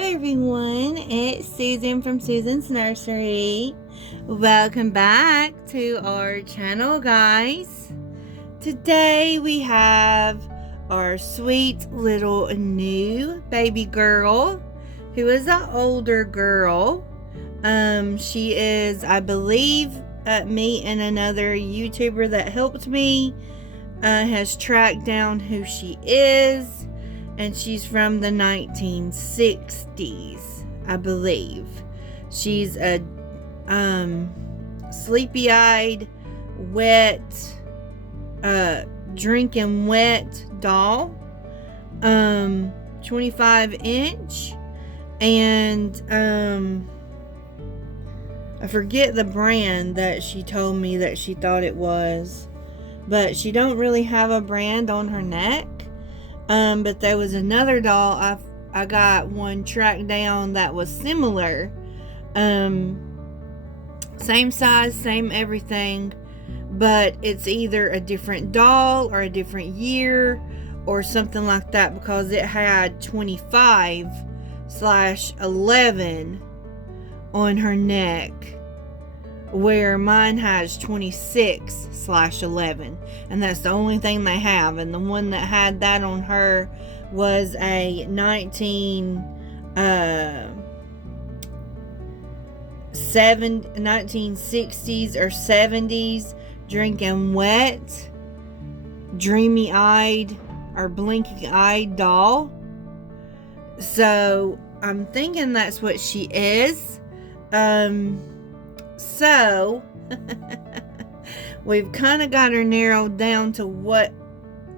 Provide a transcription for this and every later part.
everyone, it's Susan from Susan's Nursery. Welcome back to our channel, guys. Today we have our sweet little new baby girl who is an older girl. She is, I believe, me and another YouTuber that helped me has tracked down who she is. And she's from the 1960s, I believe. She's a sleepy-eyed, wet, drinking wet doll. 25-inch. And I forget the brand that she told me that she thought it was. But she don't really have a brand on her neck. But there was another doll. I got one tracked down that was similar. Same size, same everything. But it's either a different doll or a different year or something like that, because it had 25/11 on her neck, where mine has 26/11, and that's the only thing they have. And the one that had that on her was a 1960s or 70s drinking wet, dreamy eyed or blinking eyed doll. So I'm thinking that's what she is. So we've kind of got her narrowed down to what,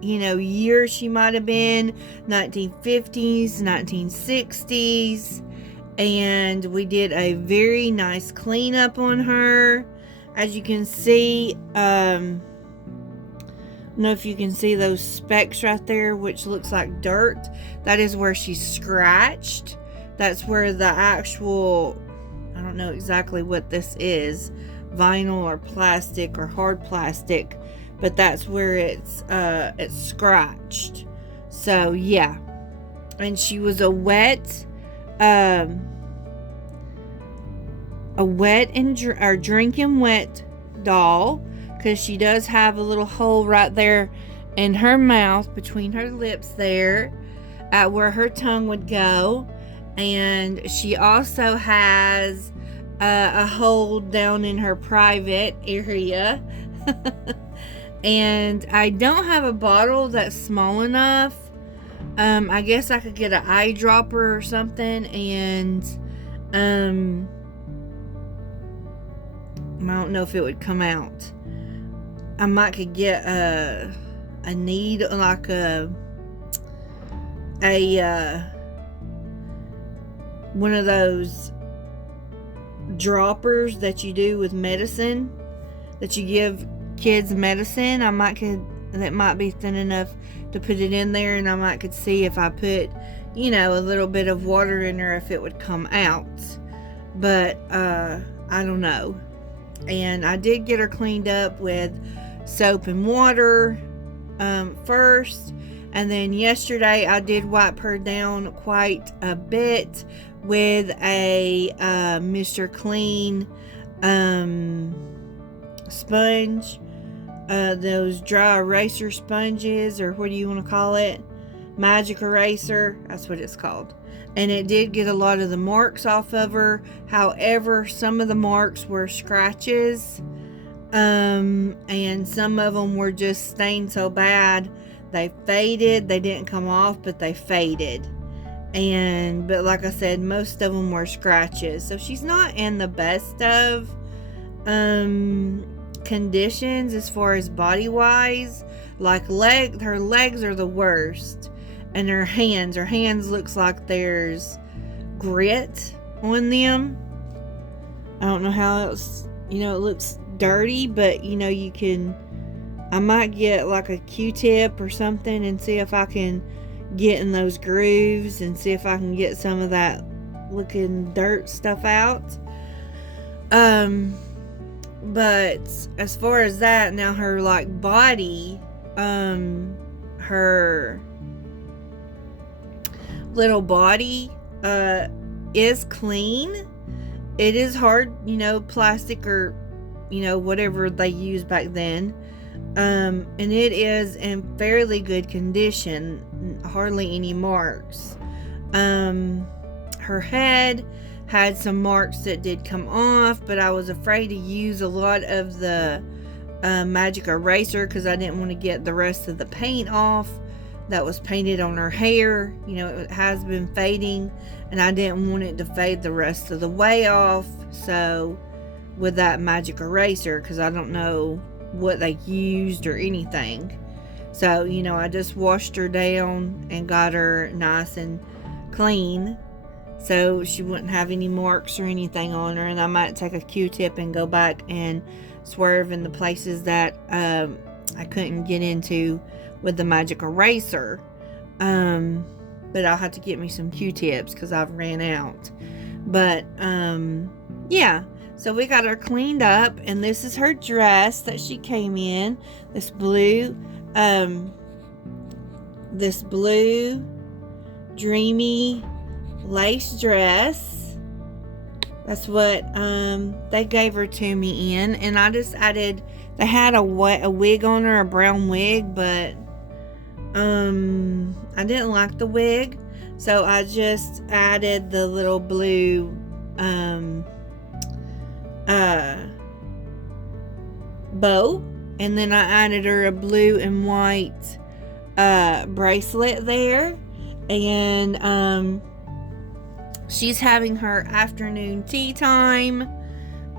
year she might have been. 1950s, 1960s. And we did a very nice cleanup on her. As you can see, I don't know if you can see those specks right there, which looks like dirt. That is where she's scratched. That's where the actual, I don't know exactly what this is, vinyl or plastic or hard plastic, but that's where it's scratched. So yeah, and she was a wet and drinking wet doll, because she does have a little hole right there in her mouth between her lips there, at where her tongue would go. And she also has a hole down in her private area. And I don't have a bottle that's small enough. I guess I could get an eyedropper or something, and I don't know if it would come out. I might could get a needle, like a one of those droppers that you do with medicine, that you give kids medicine. That might be thin enough to put it in there, and I might could see if I put, a little bit of water in her, if it would come out. But I don't know. And I did get her cleaned up with soap and water first, and then yesterday I did wipe her down quite a bit with a Mr. Clean sponge, those dry eraser sponges, or what do you want to call it, magic eraser, that's what it's called. And it did get a lot of the marks off of her. However, some of the marks were scratches, and some of them were just stained so bad they faded. They didn't come off, but they faded. But like I said, most of them were scratches. So she's not in the best of conditions as far as body wise. Like her legs are the worst. And her hands looks like there's grit on them. I don't know how else, it looks dirty, but I might get like a Q-tip or something and see if I can get in those grooves and see if I can get some of that looking dirt stuff out. But as far as that, now her body, her little body is clean. It is hard, plastic or, whatever they used back then. And it is in fairly good condition, hardly any marks. Her head had some marks that did come off, but I was afraid to use a lot of the magic eraser because I didn't want to get the rest of the paint off that was painted on her hair. It has been fading, and I didn't want it to fade the rest of the way off. So with that magic eraser, because I don't know what they used or anything. So, I just washed her down and got her nice and clean so she wouldn't have any marks or anything on her. And I might take a Q-tip and go back and swerve in the places that I couldn't get into with the magic eraser. But I'll have to get me some Q-tips because I've ran out. But yeah, so we got her cleaned up, and this is her dress that she came in. This blue dreamy lace dress. That's what they gave her to me in, and I just added. They had a wig on her, a brown wig, but I didn't like the wig, so I just added the little blue bow, and then I added her a blue and white bracelet there, and she's having her afternoon tea time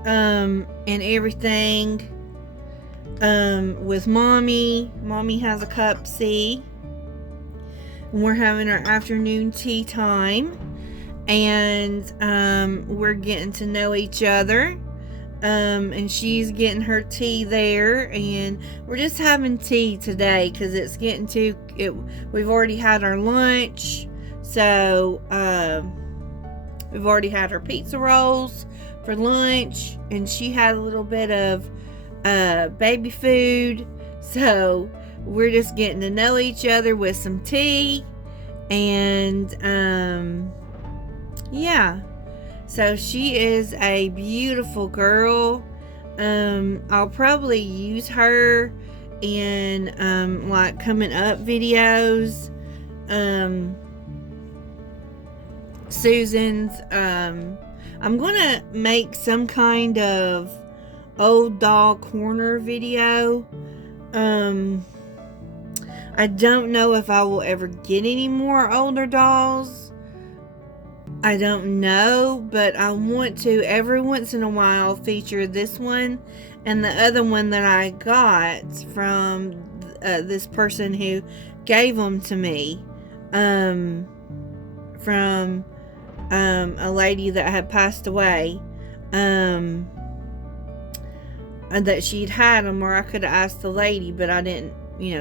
and everything with mommy. Mommy has a cup C, and we're having our afternoon tea time, and we're getting to know each other. And she's getting her tea there, and we're just having tea today because it's getting to it. We've already had our lunch, so we've already had her pizza rolls for lunch, and she had a little bit of baby food. So we're just getting to know each other with some tea, and yeah. So she is a beautiful girl. I'll probably use her in like coming up videos. Susan's I'm gonna make some kind of old doll corner video. I don't know if I will ever get any more older dolls. I don't know, but I want to every once in a while feature this one and the other one that I got from this person who gave them to me from a lady that had passed away, and that she'd had them, or I could have asked the lady, but I didn't.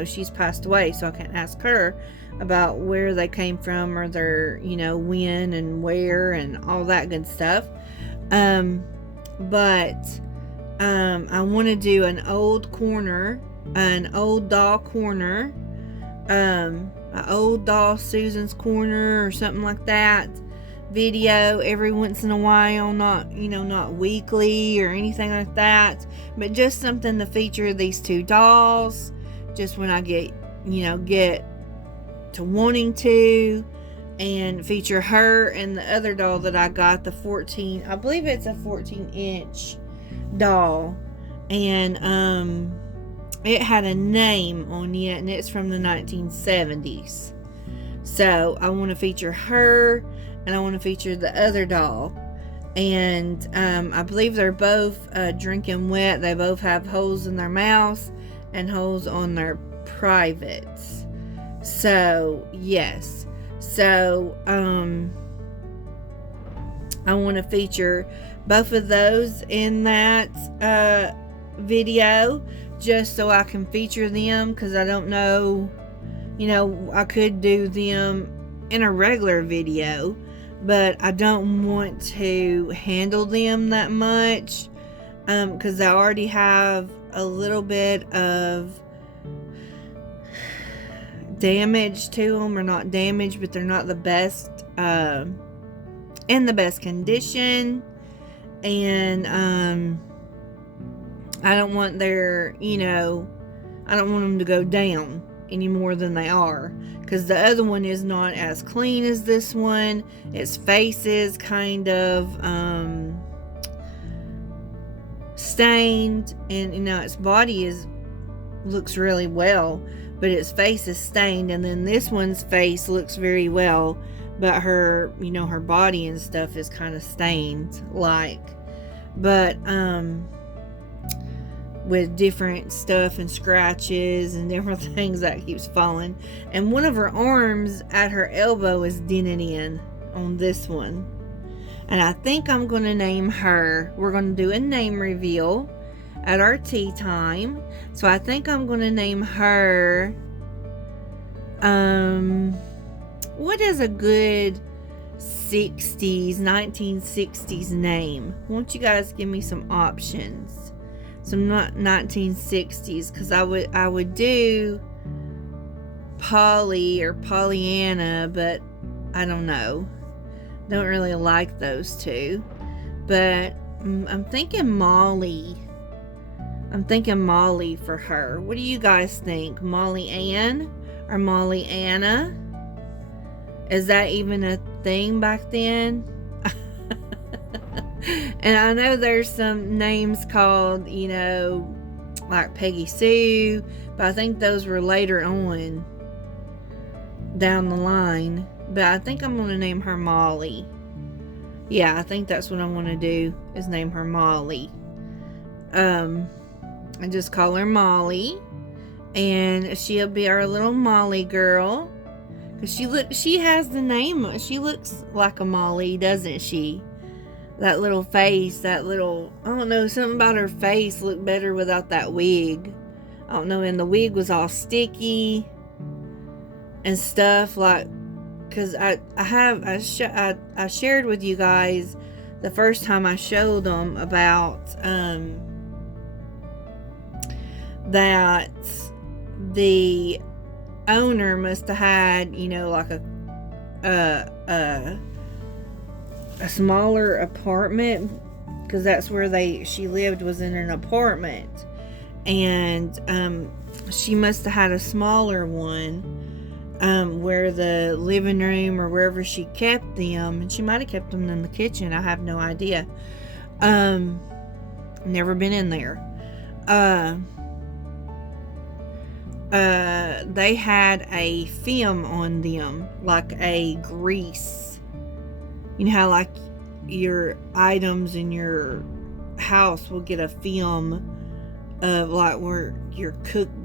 She's passed away, so I can't ask her about where they came from, or their, when and where and all that good stuff. But I want to do an old doll corner, an old doll Susan's corner or something like that video every once in a while, not weekly or anything like that, but just something to feature these two dolls just when I get to wanting to, and feature her and the other doll that I got, the 14, I believe it's a 14-inch doll, and it had a name on it, and it's from the 1970s. So I want to feature her, and I want to feature the other doll, and I believe they're both drinking wet. They both have holes in their mouths and holes on their privates. So yes, so I want to feature both of those in that video, just so I can feature them, because I don't know, I could do them in a regular video, but I don't want to handle them that much, because I already have a little bit of damage to them, or not damage, but they're not the best in the best condition. And I don't want their, I don't want them to go down any more than they are, because the other one is not as clean as this one. Its face is kind of stained, and its body looks really well, but its face is stained. And then this one's face looks very well, but her her body and stuff is kind of stained, but with different stuff and scratches and different things that keeps falling. And one of her arms at her elbow is dented in on this one. And I think I'm going to name her. We're going to do a name reveal at our tea time. So I think I'm going to name her, what is a good 1960s name? Won't you guys give me some options? Some 1960s, because I would do Polly or Pollyanna, but I don't know. Don't really like those two. But I'm thinking Molly. I'm thinking Molly for her. What do you guys think? Molly Ann or Molly Anna? Is that even a thing back then? And I know there's some names called, like Peggy Sue, but I think those were later on down the line. But I think I'm going to name her Molly. Yeah, I think that's what I want to do, is name her Molly. And just call her Molly. And she'll be our little Molly girl. Because she has the name. She looks like a Molly, doesn't she? That little face, I don't know, something about her face looked better without that wig. I don't know, and the wig was all sticky and stuff, because I shared with you guys the first time I showed them about that the owner must have had, like a smaller apartment, because that's where she lived, was in an apartment. And she must have had a smaller one where the living room or wherever she kept them, and she might have kept them in the kitchen, I have no idea. Never been in there. They had a film on them, like a grease. You know how like your items in your house will get a film of like where your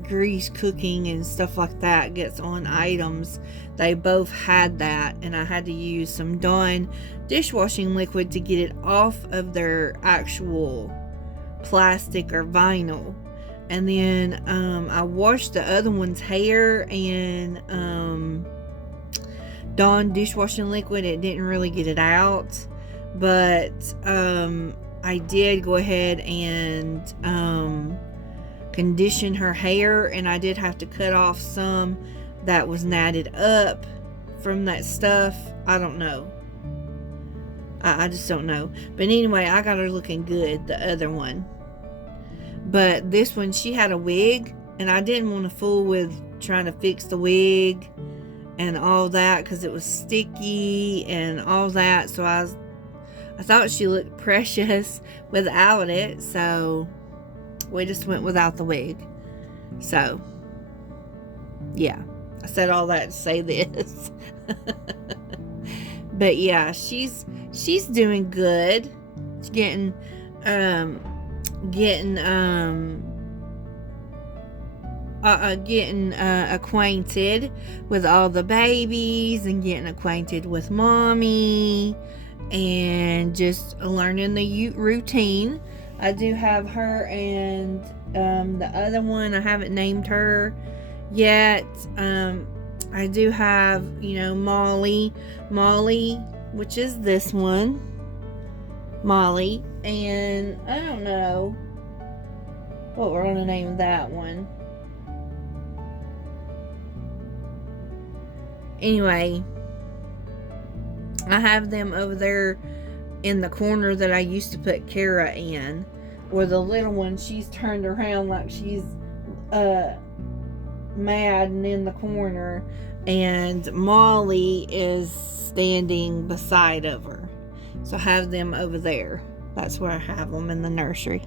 grease cooking and stuff like that gets on items. They both had that, and I had to use some Dawn dishwashing liquid to get it off of their actual plastic or vinyl. And then I washed the other one's hair in Dawn dishwashing liquid. It didn't really get it out, but I did go ahead and condition her hair, and I did have to cut off some that was knotted up from that stuff. I don't know. I just don't know. But anyway, I got her looking good, the other one. But this one, she had a wig, and I didn't want to fool with trying to fix the wig and all that, because it was sticky and all that. So I thought she looked precious without it, so we just went without the wig. So yeah, I said all that to say this. But yeah, she's doing good. She's getting acquainted with all the babies, and getting acquainted with mommy, and just learning the routine. I do have her, and the other one, I haven't named her yet. I do have, Molly, which is this one, Molly, and I don't know what we're going to name that one. Anyway, I have them over there in the corner that I used to put Kara in, where the little one, she's turned around like she's mad and in the corner, and Molly is standing beside of her. So I have them over there. That's where I have them, in the nursery.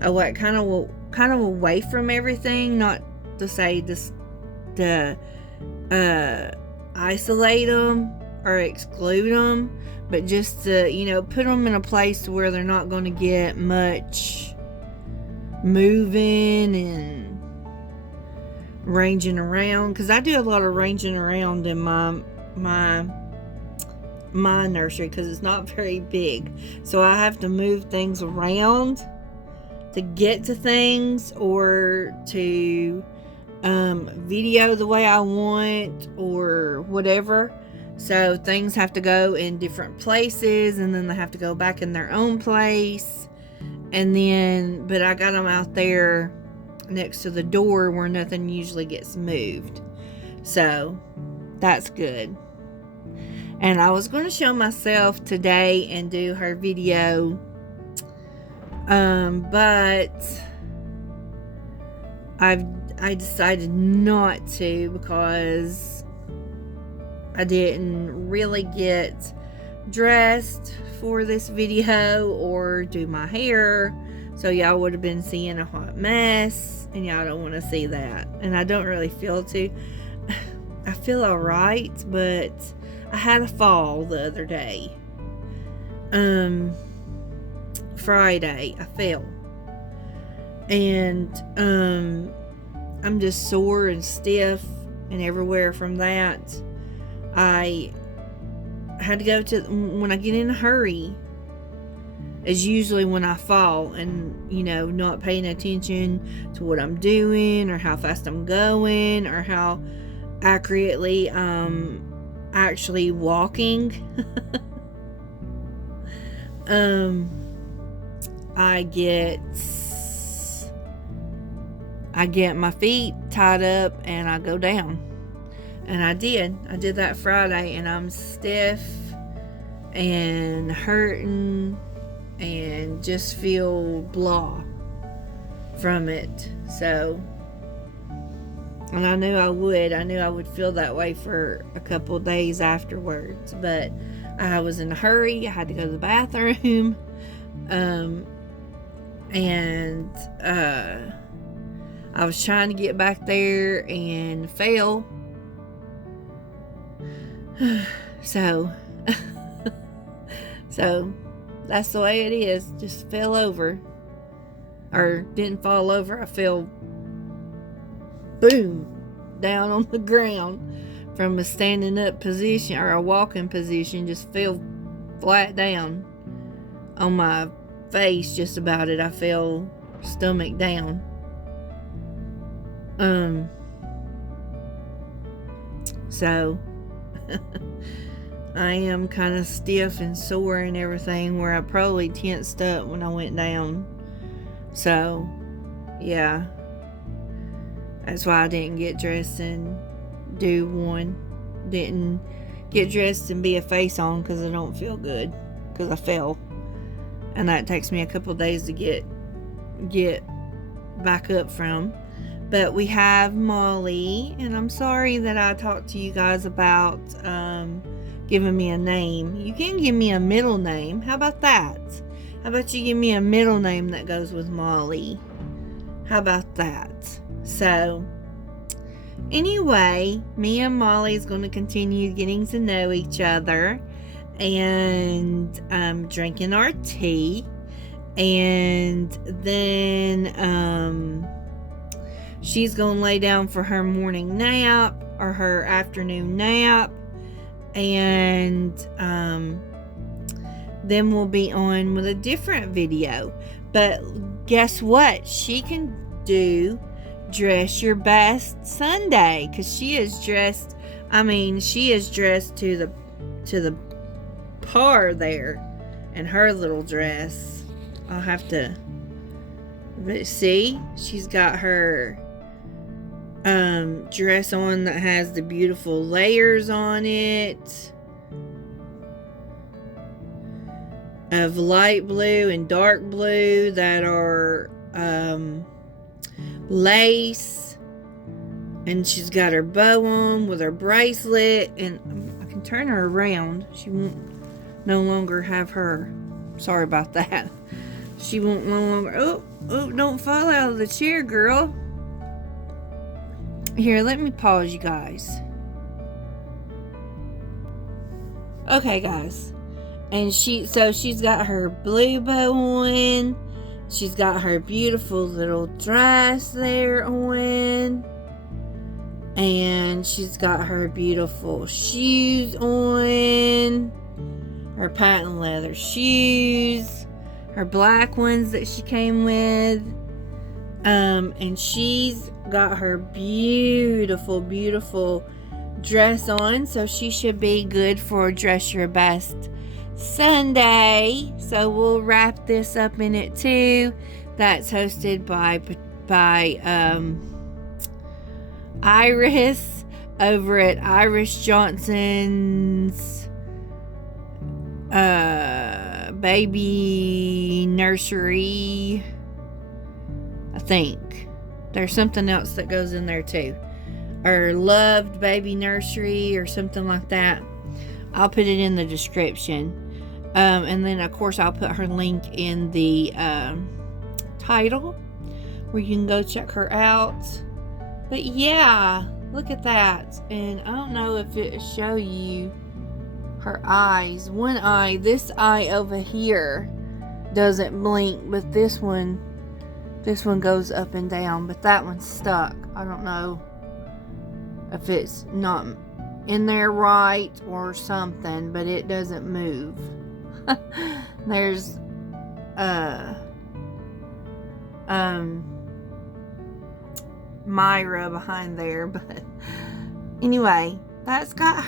I went kind of away from everything, not to say this to isolate them or exclude them, but just to, put them in a place where they're not going to get much moving and ranging around, because I do a lot of ranging around in my nursery, because it's not very big, so I have to move things around to get to things, or to video the way I want, or whatever. So things have to go in different places, and then they have to go back in their own place. And then, but I got them out there next to the door where nothing usually gets moved. So that's good. And I was going to show myself today and do her video, but I decided not to, because I didn't really get dressed for this video or do my hair, so y'all would have been seeing a hot mess, and y'all don't want to see that. And I don't really feel I feel alright, but I had a fall the other day. Friday I fell, and I'm just sore and stiff and everywhere from that. I had to go to, when I get in a hurry, is usually when I fall, and not paying attention to what I'm doing, or how fast I'm going, or how accurately I'm actually walking. I get my feet tied up and I go down. And I did that Friday, and I'm stiff and hurting and just feel blah from it. So, and I knew I would feel that way for a couple of days afterwards, but I was in a hurry. I had to go to the bathroom. And I was trying to get back there and fell. So that's the way it is. Just fell over, or didn't fall over. I fell, boom, down on the ground from a standing up position or a walking position. Just fell flat down on my face, just about it. I fell stomach down. So I am kind of stiff and sore and everything, where I probably tensed up when I went down. So yeah, that's why I didn't get dressed and do one. Didn't get dressed and be a face on, because I don't feel good, because I fell, and that takes me a couple of days to get back up from. But we have Molly, and I'm sorry that I talked to you guys about giving me a name. You can give me a middle name. How about that? How about you give me a middle name that goes with Molly? How about that? So, anyway, me and Molly is going to continue getting to know each other, and drinking our tea, and then she's going to lay down for her morning nap or her afternoon nap, and then we'll be on with a different video. But guess what? She can do Dress Your Best Sunday, because she is dressed to the par there in her little dress. I'll have to see. She's got her dress on that has the beautiful layers on it of light blue and dark blue that are lace, and she's got her bow on with her bracelet, and I can turn her around. She won't no longer have her. Sorry about that. She won't no longer. Oh, don't fall out of the chair, girl. Here, let me pause you guys. Okay, guys. And she's got her blue bow on. She's got her beautiful little dress there on. And she's got her beautiful shoes on. Her patent leather shoes. Her black ones that she came with. And she's got her beautiful, beautiful dress on. So she should be good for Dress Your Best Sunday. So we'll wrap this up in it too. That's hosted by Iris over at Iris Johnson's baby nursery. I think there's something else that goes in there too, or loved baby nursery or something like that. I'll put it in the description. And then of course I'll put her link in the title where you can go check her out. But yeah, look at that. And I don't know if it'll show you her eyes. One eye, this eye over here doesn't blink, but this one goes up and down, but that one's stuck. I don't know if it's not in there right or something, but it doesn't move. There's Myra behind there, but anyway, that's got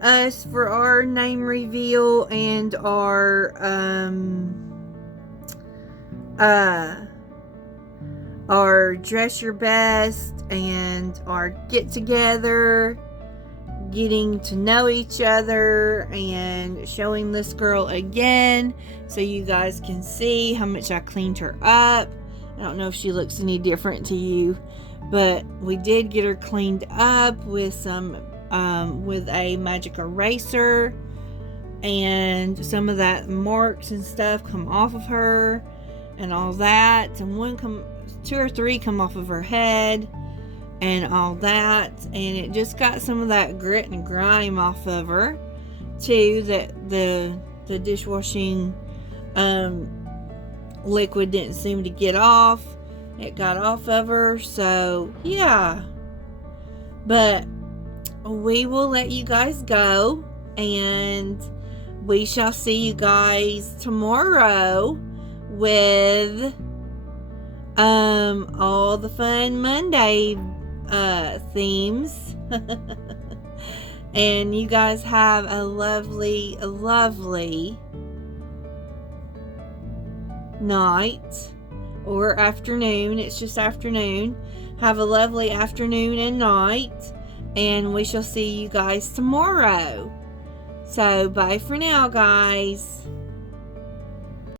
us for our name reveal and our Dress Your Best and our get together, getting to know each other, and showing this girl again so you guys can see how much I cleaned her up. I don't know if she looks any different to you, but we did get her cleaned up with some with a magic eraser, and some of that marks and stuff come off of her and all that, and two or three come off of her head and all that, and it just got some of that grit and grime off of her too, that the dishwashing liquid didn't seem to get off. It got off of her, so yeah. But we will let you guys go, and we shall see you guys tomorrow with all the fun Monday themes. And you guys have a lovely night or afternoon. It's just afternoon. Have a lovely afternoon and night, and we shall see you guys tomorrow. So bye for now, guys.